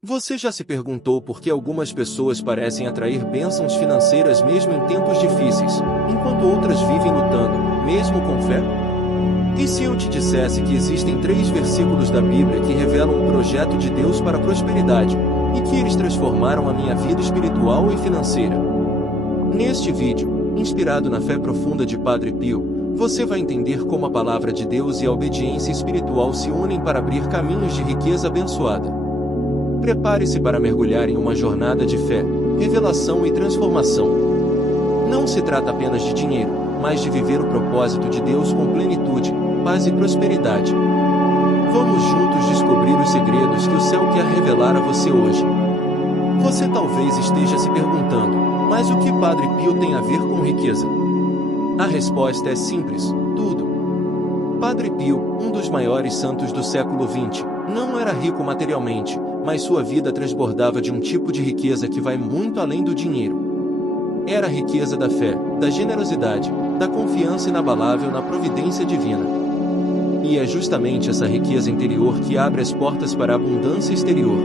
Você já se perguntou por que algumas pessoas parecem atrair bênçãos financeiras mesmo em tempos difíceis, enquanto outras vivem lutando, mesmo com fé? E se eu te dissesse que existem 3 versículos da Bíblia que revelam o projeto de Deus para a prosperidade, e que eles transformaram a minha vida espiritual e financeira? Neste vídeo, inspirado na fé profunda de Padre Pio, você vai entender como a palavra de Deus e a obediência espiritual se unem para abrir caminhos de riqueza abençoada. Prepare-se para mergulhar em uma jornada de fé, revelação e transformação. Não se trata apenas de dinheiro, mas de viver o propósito de Deus com plenitude, paz e prosperidade. Vamos juntos descobrir os segredos que o céu quer revelar a você hoje. Você talvez esteja se perguntando, mas o que Padre Pio tem a ver com riqueza? A resposta é simples: tudo. Padre Pio, um dos maiores santos do século XX, não era rico materialmente, mas sua vida transbordava de um tipo de riqueza que vai muito além do dinheiro. Era a riqueza da fé, da generosidade, da confiança inabalável na providência divina. E é justamente essa riqueza interior que abre as portas para a abundância exterior.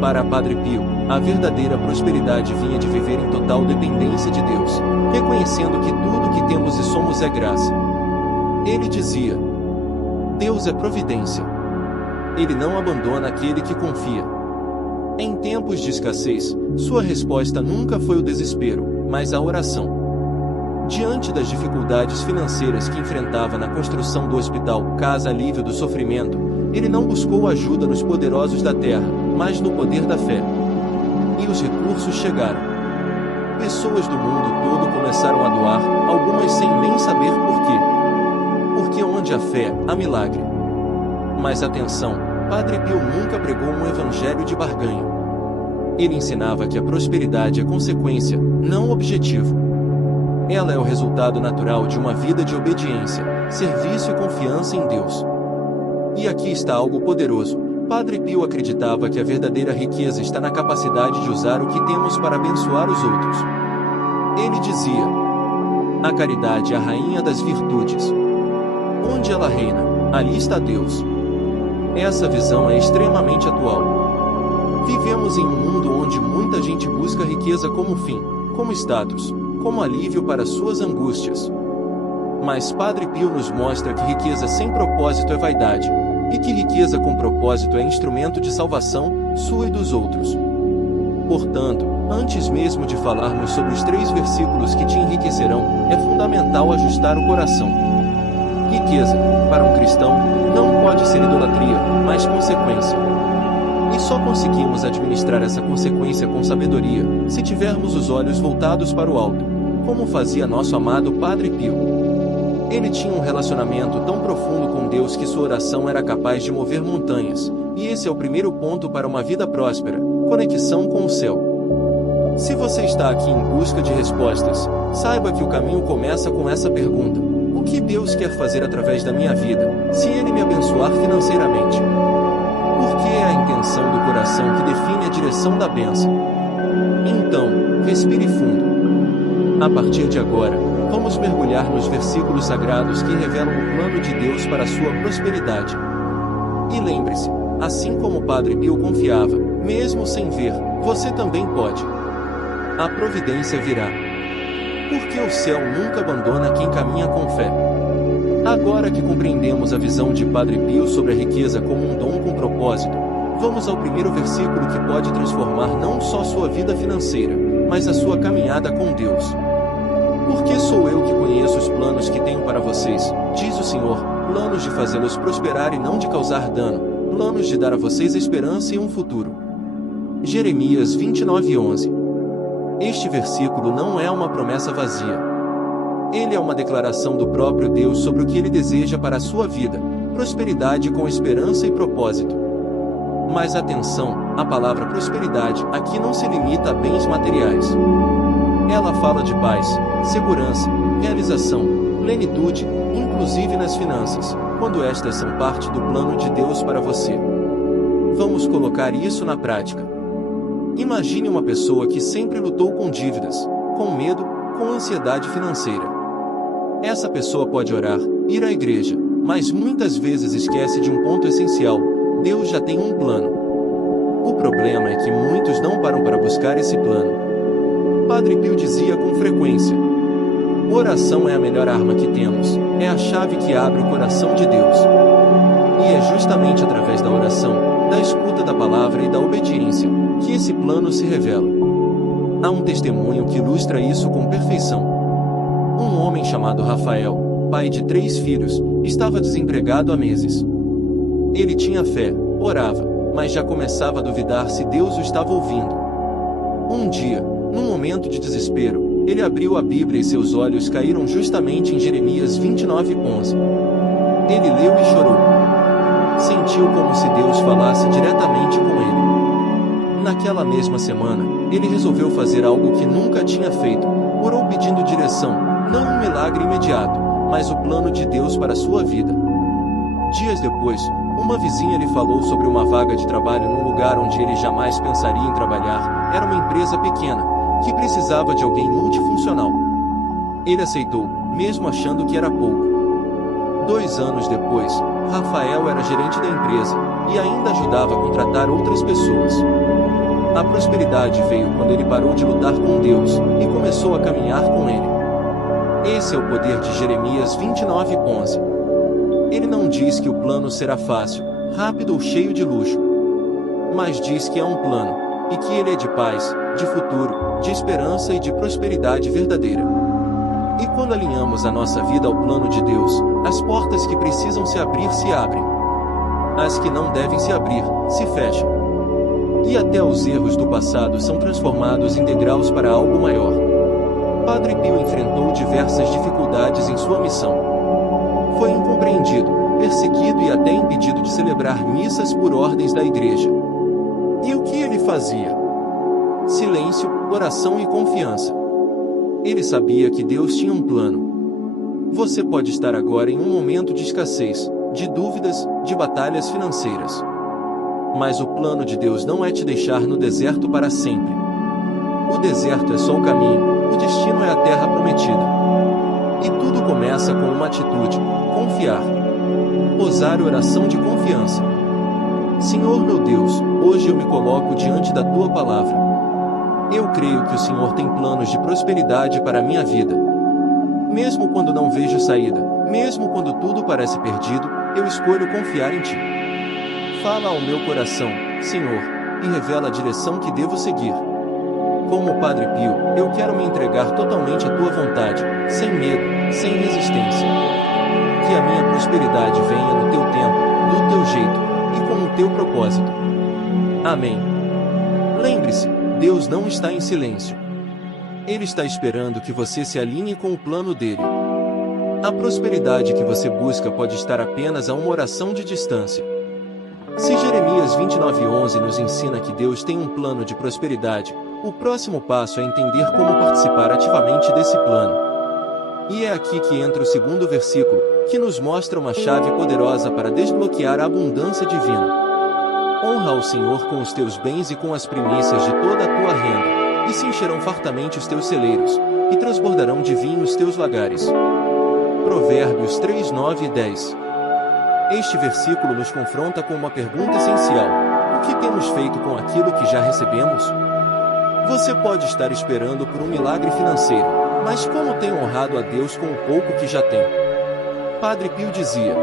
Para Padre Pio, a verdadeira prosperidade vinha de viver em total dependência de Deus, reconhecendo que tudo o que temos e somos é graça. Ele dizia: Deus é providência. Ele não abandona aquele que confia. Em tempos de escassez, sua resposta nunca foi o desespero, mas a oração. Diante das dificuldades financeiras que enfrentava na construção do hospital Casa Alívio do Sofrimento, ele não buscou ajuda nos poderosos da terra, mas no poder da fé. E os recursos chegaram. Pessoas do mundo todo começaram a doar, algumas sem nem saber por quê. Porque onde há fé, há milagre. Mas atenção, Padre Pio nunca pregou um evangelho de barganha. Ele ensinava que a prosperidade é consequência, não objetivo. Ela é o resultado natural de uma vida de obediência, serviço e confiança em Deus. E aqui está algo poderoso. Padre Pio acreditava que a verdadeira riqueza está na capacidade de usar o que temos para abençoar os outros. Ele dizia: a caridade é a rainha das virtudes. Onde ela reina, ali está Deus. Essa visão é extremamente atual. Vivemos em um mundo onde muita gente busca riqueza como fim, como status, como alívio para suas angústias. Mas Padre Pio nos mostra que riqueza sem propósito é vaidade, e que riqueza com propósito é instrumento de salvação, sua e dos outros. Portanto, antes mesmo de falarmos sobre os 3 versículos que te enriquecerão, é fundamental ajustar o coração. Riqueza, para um cristão, não pode ser idolatria, mas consequência. E só conseguimos administrar essa consequência com sabedoria, se tivermos os olhos voltados para o alto, como fazia nosso amado Padre Pio. Ele tinha um relacionamento tão profundo com Deus que sua oração era capaz de mover montanhas, e esse é o primeiro ponto para uma vida próspera: conexão com o céu. Se você está aqui em busca de respostas, saiba que o caminho começa com essa pergunta: o que Deus quer fazer através da minha vida, se Ele me abençoar financeiramente? Porque é a intenção do coração que define a direção da bênção. Então, respire fundo. A partir de agora, vamos mergulhar nos versículos sagrados que revelam o plano de Deus para a sua prosperidade. E lembre-se, assim como Padre Pio confiava, mesmo sem ver, você também pode. A providência virá. Porque o céu nunca abandona quem caminha com fé. Agora que compreendemos a visão de Padre Pio sobre a riqueza como um dom com propósito, vamos ao primeiro versículo que pode transformar não só sua vida financeira, mas a sua caminhada com Deus. Porque sou eu que conheço os planos que tenho para vocês, diz o Senhor, planos de fazê-los prosperar e não de causar dano, planos de dar a vocês esperança e um futuro. Jeremias 29:11. Este versículo não é uma promessa vazia. Ele é uma declaração do próprio Deus sobre o que Ele deseja para a sua vida, prosperidade com esperança e propósito. Mas atenção, a palavra prosperidade aqui não se limita a bens materiais. Ela fala de paz, segurança, realização, plenitude, inclusive nas finanças, quando estas são parte do plano de Deus para você. Vamos colocar isso na prática. Imagine uma pessoa que sempre lutou com dívidas, com medo, com ansiedade financeira. Essa pessoa pode orar, ir à igreja, mas muitas vezes esquece de um ponto essencial: Deus já tem um plano. O problema é que muitos não param para buscar esse plano. Padre Pio dizia com frequência: oração é a melhor arma que temos, é a chave que abre o coração de Deus. E é justamente através da oração, da escuta da palavra e da obediência, que esse plano se revela. Há um testemunho que ilustra isso com perfeição. Um homem chamado Rafael, pai de 3 filhos, estava desempregado há meses. Ele tinha fé, orava, mas já começava a duvidar se Deus o estava ouvindo. Um dia, num momento de desespero, ele abriu a Bíblia e seus olhos caíram justamente em Jeremias 29:11. Ele leu e chorou. Sentiu como se Deus falasse diretamente com ele. Naquela mesma semana, ele resolveu fazer algo que nunca tinha feito. Orou pedindo direção, não um milagre imediato, mas o plano de Deus para sua vida. Dias depois, uma vizinha lhe falou sobre uma vaga de trabalho num lugar onde ele jamais pensaria em trabalhar. Era uma empresa pequena, que precisava de alguém multifuncional. Ele aceitou, mesmo achando que era pouco. 2 anos depois, Rafael era gerente da empresa, e ainda ajudava a contratar outras pessoas. A prosperidade veio quando ele parou de lutar com Deus, e começou a caminhar com Ele. Esse é o poder de Jeremias 29:11. Ele não diz que o plano será fácil, rápido ou cheio de luxo. Mas diz que é um plano, e que ele é de paz, de futuro, de esperança e de prosperidade verdadeira. E quando alinhamos a nossa vida ao plano de Deus, as portas que precisam se abrir se abrem. As que não devem se abrir, se fecham. E até os erros do passado são transformados em degraus para algo maior. Padre Pio enfrentou diversas dificuldades em sua missão. Foi incompreendido, perseguido e até impedido de celebrar missas por ordens da igreja. E o que ele fazia? Silêncio, oração e confiança. Ele sabia que Deus tinha um plano. Você pode estar agora em um momento de escassez, de dúvidas, de batalhas financeiras. Mas o plano de Deus não é te deixar no deserto para sempre. O deserto é só o caminho, o destino é a terra prometida. E tudo começa com uma atitude: confiar. Ousar oração de confiança. Senhor meu Deus, hoje eu me coloco diante da Tua palavra. Eu creio que o Senhor tem planos de prosperidade para a minha vida. Mesmo quando não vejo saída, mesmo quando tudo parece perdido, eu escolho confiar em Ti. Fala ao meu coração, Senhor, e revela a direção que devo seguir. Como o Padre Pio, eu quero me entregar totalmente à Tua vontade, sem medo, sem resistência. Que a minha prosperidade venha no Teu tempo, do Teu jeito, e com o Teu propósito. Amém. Lembre-se, Deus não está em silêncio. Ele está esperando que você se alinhe com o plano dele. A prosperidade que você busca pode estar apenas a uma oração de distância. Se Jeremias 29:11 nos ensina que Deus tem um plano de prosperidade, o próximo passo é entender como participar ativamente desse plano. E é aqui que entra o segundo versículo, que nos mostra uma chave poderosa para desbloquear a abundância divina. Honra ao Senhor com os teus bens e com as primícias de toda a tua renda, e se encherão fartamente os teus celeiros, e transbordarão de vinho os teus lagares. Provérbios 3, 9 e 10. Este versículo nos confronta com uma pergunta essencial: o que temos feito com aquilo que já recebemos? Você pode estar esperando por um milagre financeiro, mas como tem honrado a Deus com o pouco que já tem? Padre Pio dizia: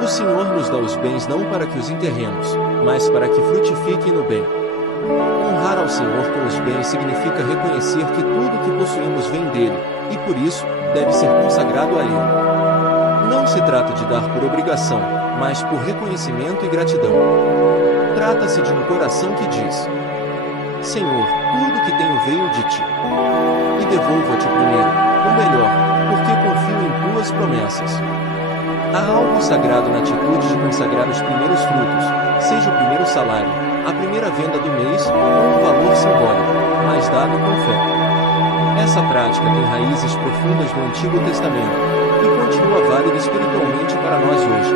o Senhor nos dá os bens não para que os enterremos, mas para que frutifiquem no bem. Honrar ao Senhor com os bens significa reconhecer que tudo que possuímos vem dele, e por isso, deve ser consagrado a ele. Não se trata de dar por obrigação, mas por reconhecimento e gratidão. Trata-se de um coração que diz: Senhor, tudo que tenho veio de Ti. E devolvo-te primeiro, o melhor, porque confio em Tuas promessas. Há algo sagrado na atitude de consagrar os primeiros frutos, seja o primeiro salário, a primeira venda do mês, ou um valor simbólico, mas dado com fé. Essa prática tem raízes profundas no Antigo Testamento, e continua válida espiritualmente para nós hoje.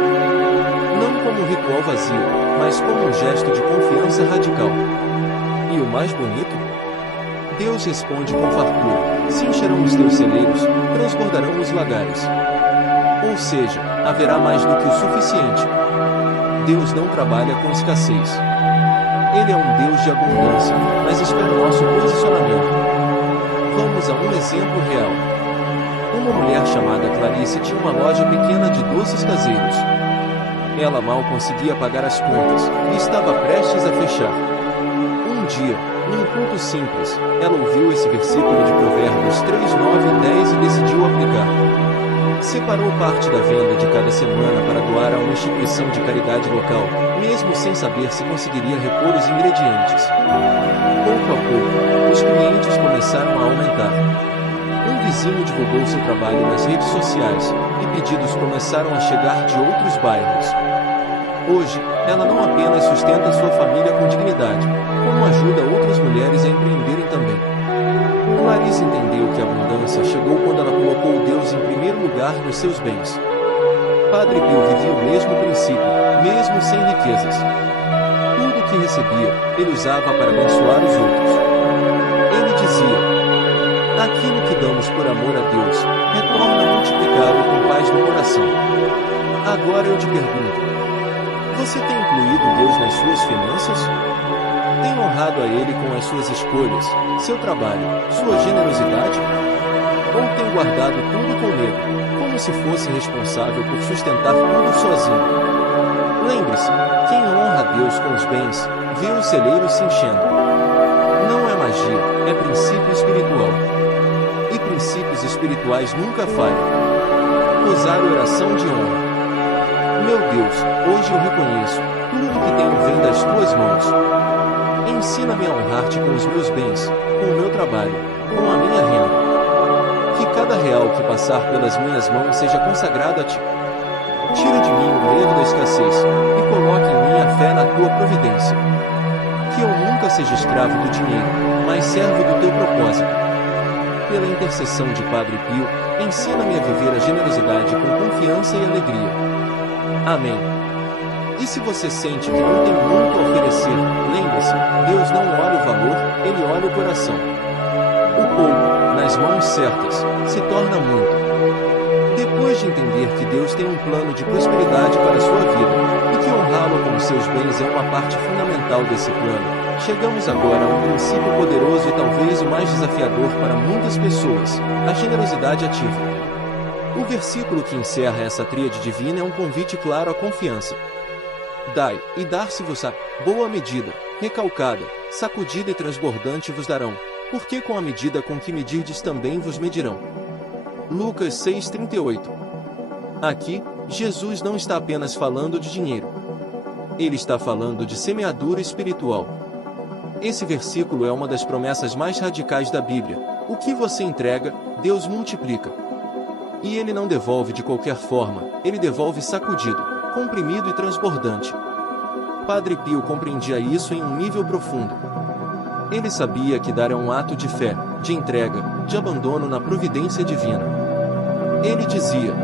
Não como um ritual vazio, mas como um gesto de confiança radical. E o mais bonito? Deus responde com fartura: se encherão os teus celeiros, transbordarão os lagares. Ou seja, haverá mais do que o suficiente. Deus não trabalha com escassez. Ele é um Deus de abundância, mas espera o nosso posicionamento. Vamos a um exemplo real. Uma mulher chamada Clarice tinha uma loja pequena de doces caseiros. Ela mal conseguia pagar as contas e estava prestes a fechar. Um dia, num culto simples, ela ouviu esse versículo de Provérbios 3, 9 e 10 e decidiu aplicar. Separou parte da venda de cada semana para doar a uma instituição de caridade local, mesmo sem saber se conseguiria repor os ingredientes. Pouco a pouco, os clientes começaram a aumentar. Um vizinho divulgou seu trabalho nas redes sociais, e pedidos começaram a chegar de outros bairros. Hoje, ela não apenas sustenta sua família com dignidade, como ajuda outras mulheres a empreenderem também. Clarice entendeu que a abundância chegou quando ela colocou Deus em primeiro lugar nos seus bens. Padre Pio vivia o mesmo princípio, mesmo sem riquezas. Tudo o que recebia, ele usava para abençoar os outros. Ele dizia: aquilo que damos por amor a Deus, retorna multiplicado com paz no coração. Agora eu te pergunto: você tem incluído Deus nas suas finanças? Tem honrado a Ele com as suas escolhas, seu trabalho, sua generosidade? Ou tem guardado tudo com medo, como se fosse responsável por sustentar tudo sozinho? Lembre-se, quem honra a Deus com os bens, vê o celeiro se enchendo. Não é magia, é princípio espiritual. E princípios espirituais nunca falham. Rosário, oração de honra. Meu Deus, hoje eu reconheço, tudo que tenho vem das tuas mãos. Ensina-me a honrar-te com os meus bens, com o meu trabalho, com a minha renda. Que cada real que passar pelas minhas mãos seja consagrado a ti. Tira de mim o medo da escassez, e coloque em mim a fé na tua providência. Que eu nunca seja escravo do dinheiro, mas servo do teu propósito. Pela intercessão de Padre Pio, ensina-me a viver a generosidade com confiança e alegria. Amém. E se você sente que não tem muito a oferecer, lembre-se, Deus não olha o valor, Ele olha o coração. O pouco, nas mãos certas, se torna muito. Depois de entender que Deus tem um plano de prosperidade para a sua vida, e que honrá-lo com os seus bens é uma parte fundamental desse plano, chegamos agora a um princípio poderoso e talvez o mais desafiador para muitas pessoas: a generosidade ativa. O versículo que encerra essa tríade divina é um convite claro à confiança. Dai, e dar-se-vos-á, boa medida, recalcada, sacudida e transbordante vos darão, porque com a medida com que medirdes também vos medirão. Lucas 6,38. Aqui, Jesus não está apenas falando de dinheiro. Ele está falando de semeadura espiritual. Esse versículo é uma das promessas mais radicais da Bíblia. O que você entrega, Deus multiplica. E Ele não devolve de qualquer forma, Ele devolve sacudido, comprimido e transbordante. Padre Pio compreendia isso em um nível profundo. Ele sabia que dar é um ato de fé, de entrega, de abandono na providência divina. Ele dizia: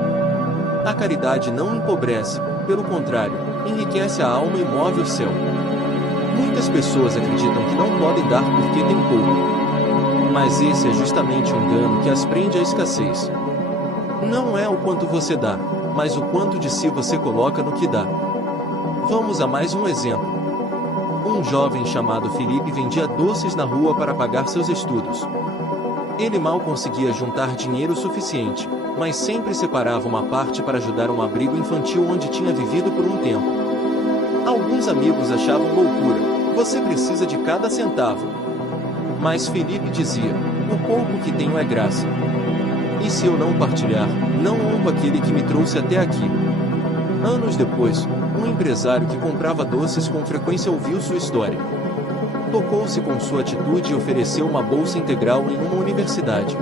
a caridade não empobrece, pelo contrário, enriquece a alma e move o céu. Muitas pessoas acreditam que não podem dar porque têm pouco. Mas esse é justamente o engano que as prende à escassez. Não é o quanto você dá, mas o quanto de si você coloca no que dá. Vamos a mais um exemplo. Um jovem chamado Felipe vendia doces na rua para pagar seus estudos. Ele mal conseguia juntar dinheiro suficiente, mas sempre separava uma parte para ajudar um abrigo infantil onde tinha vivido por um tempo. Alguns amigos achavam loucura: você precisa de cada centavo. Mas Felipe dizia: o pouco que tenho é graça. E se eu não partilhar, não honro aquele que me trouxe até aqui. Anos depois, um empresário que comprava doces com frequência ouviu sua história. Tocou-se com sua atitude e ofereceu uma bolsa integral em uma universidade.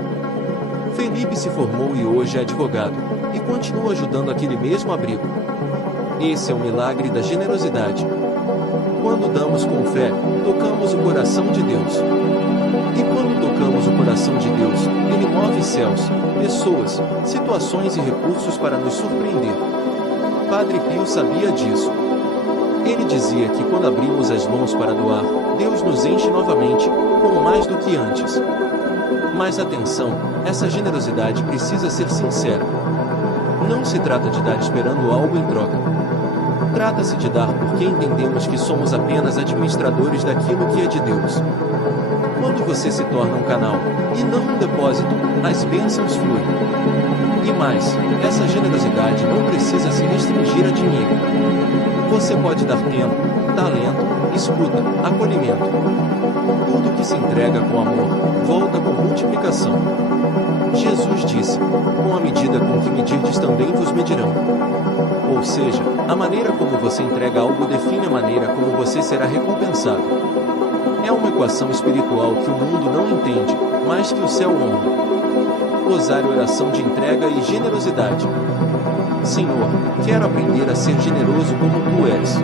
Felipe se formou e hoje é advogado, e continua ajudando aquele mesmo abrigo. Esse é o milagre da generosidade. Quando damos com fé, tocamos o coração de Deus. E quando tocamos o coração de Deus, Ele move céus, pessoas, situações e recursos para nos surpreender. Padre Pio sabia disso. Ele dizia que quando abrimos as mãos para doar, Deus nos enche novamente, com mais do que antes. Mas atenção, essa generosidade precisa ser sincera. Não se trata de dar esperando algo em troca. Trata-se de dar porque entendemos que somos apenas administradores daquilo que é de Deus. Quando você se torna um canal, e não um depósito, as bênçãos fluem. E mais, essa generosidade não precisa se restringir a dinheiro. Você pode dar tempo, talento, escuta, acolhimento. Tudo que se entrega com amor, volta com multiplicação. Jesus disse: com a medida com que medirdes também vos medirão. Ou seja, a maneira como você entrega algo define a maneira como você será recompensado. É uma equação espiritual que o mundo não entende, mas que o céu honra. Usar oração de entrega e generosidade. Senhor, quero aprender a ser generoso como tu és.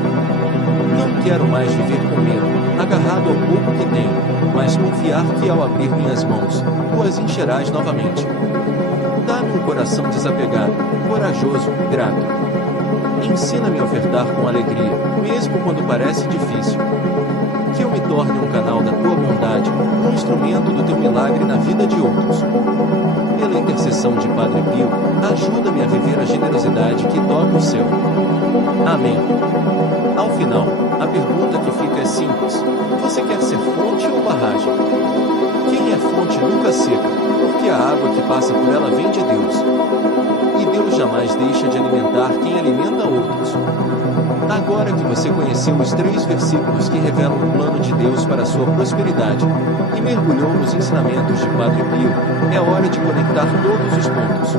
Não quero mais viver com medo, agarrado ao pouco que tenho, mas confiar que ao abrir minhas mãos, tu as encherás novamente. Dá-me um coração desapegado, corajoso, grato. Ensina-me a ofertar com alegria, mesmo quando parece difícil. Que eu me torne um canal da tua bondade, um instrumento do teu milagre na vida de outros. Pela intercessão de Padre Pio, ajuda-me a viver a generosidade que toca o céu. Amém. Ao final, a pergunta que fica é simples: você quer ser fonte ou barragem? Quem é fonte nunca seca, porque a água que passa por ela vem de Deus. E Deus jamais deixa de alimentar quem alimenta outros. Agora que você conheceu os 3 versículos que revelam o plano de Deus para a sua prosperidade, e mergulhou nos ensinamentos de Padre Pio, é hora de conectar todos os pontos.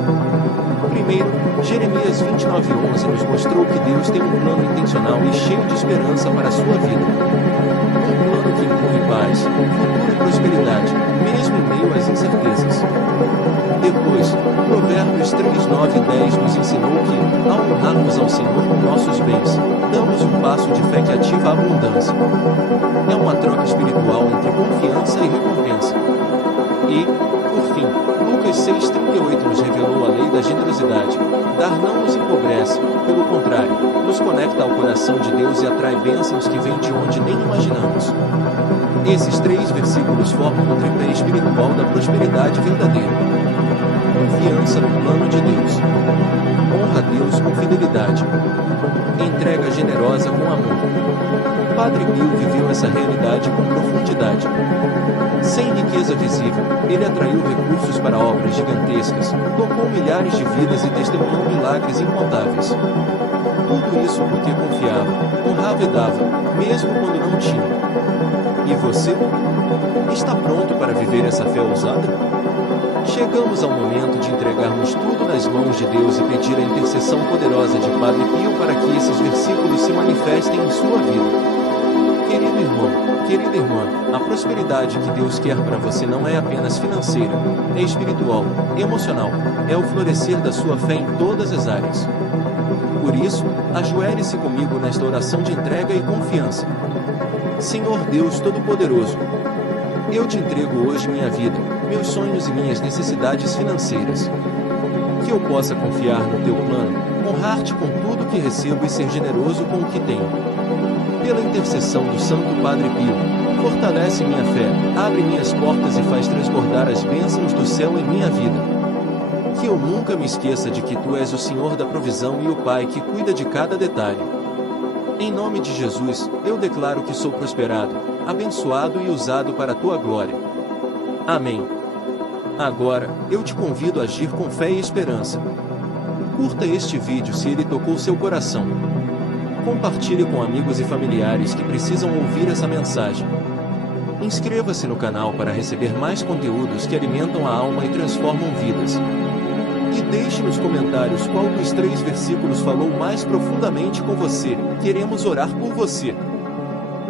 Primeiro, Jeremias 29:11 nos mostrou que Deus tem um plano intencional e cheio de esperança para a sua vida. Um plano que inclui paz, futuro e prosperidade, mesmo em meio às incertezas. Depois, Provérbios 3, 9 e 10 nos ensinou que, ao honrarmos ao Senhor com nossos bens, damos um passo de fé que ativa a abundância. É uma troca espiritual entre confiança e recompensa. E, por fim, Lucas 6,38 nos revelou a lei da generosidade. Dar não nos empobrece, pelo contrário, nos conecta ao coração de Deus e atrai bênçãos que vêm de onde nem imaginamos. Esses 3 versículos formam o tripé espiritual da prosperidade verdadeira. Confiança no plano de Deus. Honra a Deus com fidelidade. Entrega generosa com amor. Padre Pio viveu essa realidade com profundidade. Sem riqueza visível, ele atraiu recursos para obras gigantescas, tocou milhares de vidas e testemunhou milagres incontáveis. Tudo isso porque confiava, honrava e dava, mesmo quando não tinha. E você? Está pronto para viver essa fé ousada? Chegamos ao momento de entregarmos tudo nas mãos de Deus e pedir a intercessão poderosa de Padre Pio para que esses versículos se manifestem em sua vida. Querido irmão, querida irmã, a prosperidade que Deus quer para você não é apenas financeira, é espiritual, emocional, é o florescer da sua fé em todas as áreas. Por isso, ajoelhe-se comigo nesta oração de entrega e confiança. Senhor Deus Todo-Poderoso, eu te entrego hoje minha vida, meus sonhos e minhas necessidades financeiras. Que eu possa confiar no teu plano, honrar-te com tudo que recebo e ser generoso com o que tenho. Pela intercessão do Santo Padre Pio, fortalece minha fé, abre minhas portas e faz transbordar as bênçãos do céu em minha vida. Que eu nunca me esqueça de que tu és o Senhor da provisão e o Pai que cuida de cada detalhe. Em nome de Jesus, eu declaro que sou prosperado, abençoado e usado para a tua glória. Amém. Agora, eu te convido a agir com fé e esperança. Curta este vídeo se ele tocou seu coração. Compartilhe com amigos e familiares que precisam ouvir essa mensagem. Inscreva-se no canal para receber mais conteúdos que alimentam a alma e transformam vidas. E deixe nos comentários qual dos 3 versículos falou mais profundamente com você. Queremos orar por você.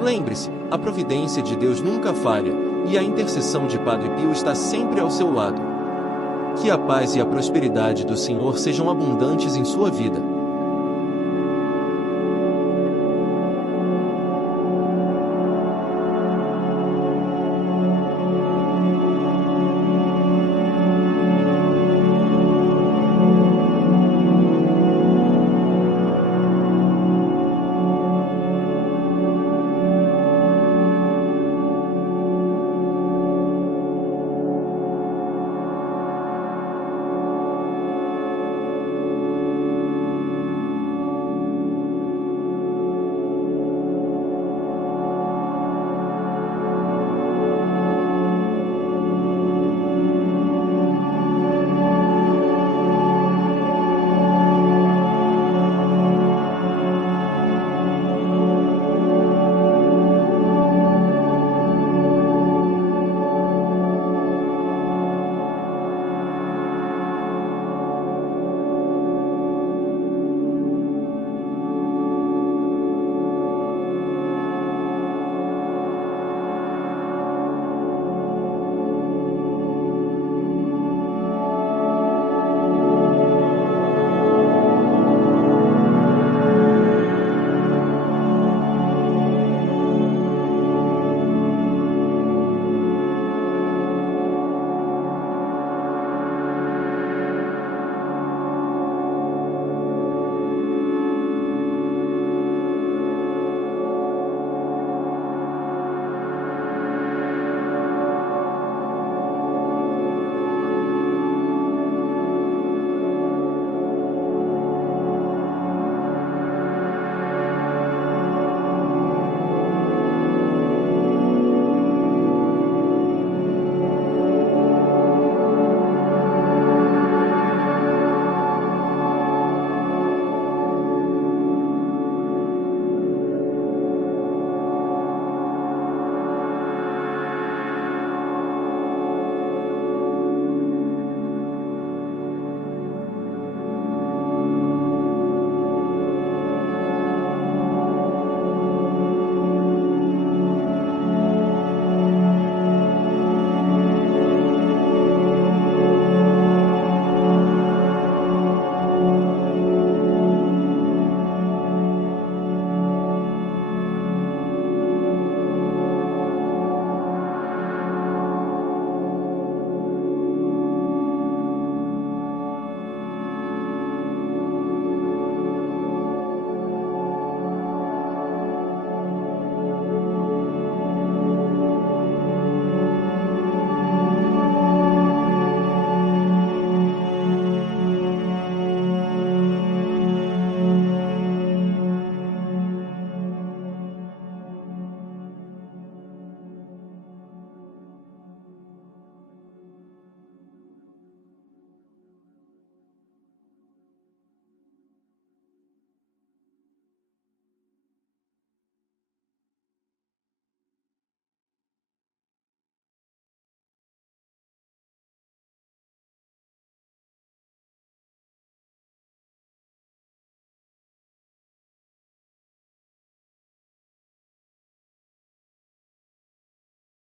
Lembre-se, a providência de Deus nunca falha, e a intercessão de Padre Pio está sempre ao seu lado. Que a paz e a prosperidade do Senhor sejam abundantes em sua vida.